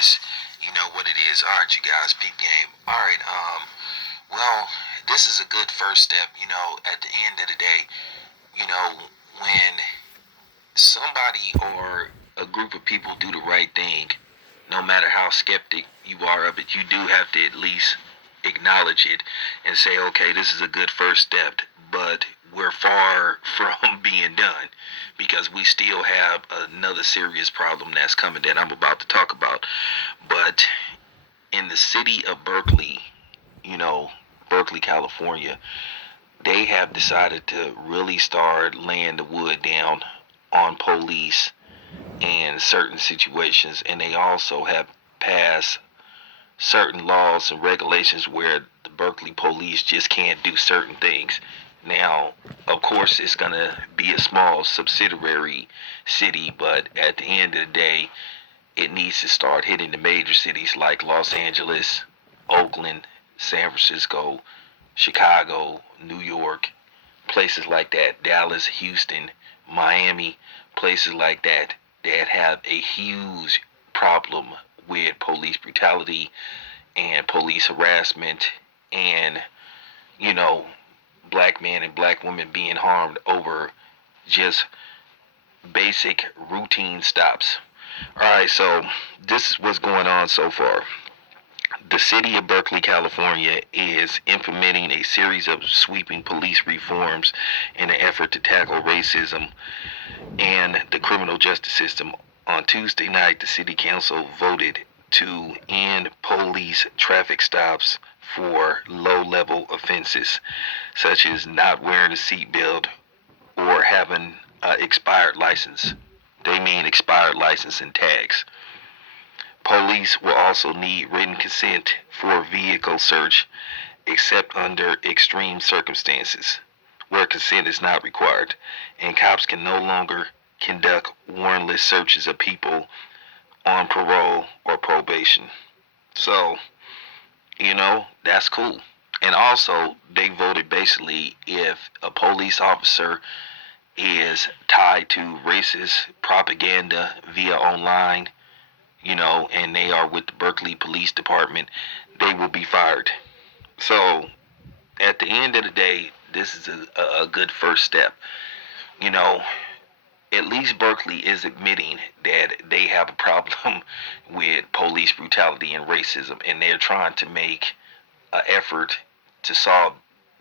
just, what it is. All right, you guys, peep game. All right, well, this is a good first step. At the end of the day, when somebody or a group of people do the right thing, no matter how skeptic you are of it, you do have to at least acknowledge it and say, okay, this is a good first step, but we're far from being done, because we still have another serious problem that's coming that I'm about to talk about. But in the city of Berkeley, Berkeley, California, they have decided to really start laying the wood down on police in certain situations, and they also have passed certain laws and regulations where the Berkeley police just can't do certain things. Now, of course, it's going to be a small subsidiary city, but at the end of the day, it needs to start hitting the major cities like Los Angeles, Oakland, San Francisco, Chicago, New York, places like that, Dallas, Houston, Miami, places like that have a huge problem with police brutality and police harassment, and you know black men and black women being harmed over just basic routine stops. All right, so this is what's going on so far. The city of Berkeley, California is implementing a series of sweeping police reforms in an effort to tackle racism and the criminal justice system. On Tuesday night, the city council voted to end police traffic stops for low-level offenses, such as not wearing a seatbelt or having expired license. They mean expired license and tags. Police will also need written consent for vehicle search, except under extreme circumstances, where consent is not required, and cops can no longer conduct warrantless searches of people on parole or probation. So, that's cool. And also, they voted basically if a police officer is tied to racist propaganda via online, and they are with the Berkeley Police Department, they will be fired. So, at the end of the day, this is a good first step. You know, at least Berkeley is admitting that they have a problem with police brutality and racism, and they're trying to make an effort to solve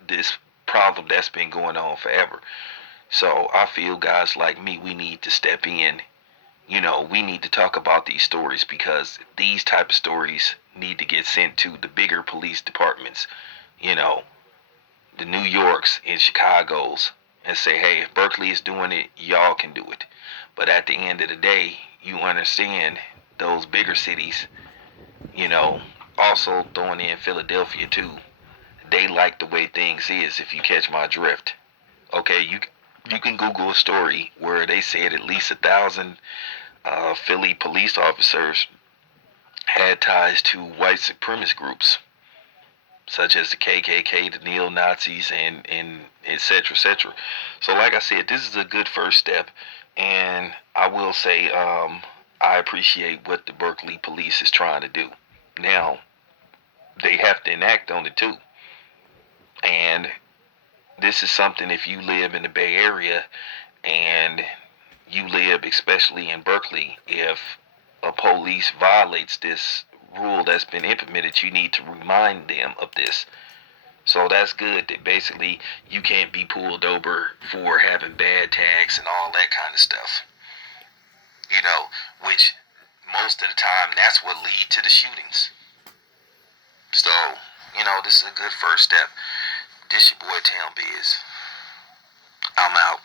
this problem that's been going on forever. So I feel guys like me, we need to step in. We need to talk about these stories, because these type of stories need to get sent to the bigger police departments, you know, the New Yorks and Chicago's, and say, hey, if Berkeley is doing it, y'all can do it. But at the end of the day, you understand those bigger cities, also throwing in Philadelphia too. They like the way things is, if you catch my drift. Okay, you can Google a story where they said at least 1,000 Philly police officers had ties to white supremacist groups, such as the KKK, the neo-Nazis, and et cetera, et cetera. So like I said, this is a good first step, and I will say I appreciate what the Berkeley police is trying to do. Now, they have to enact on it too. And this is something, if you live in the Bay Area and you live especially in Berkeley, if a police violates this rule that's been implemented, you need to remind them of this. So that's good that basically you can't be pulled over for having bad tags and all that kind of stuff. Which most of the time that's what lead to the shootings. So, this is a good first step. This your boy Town Biz. I'm out.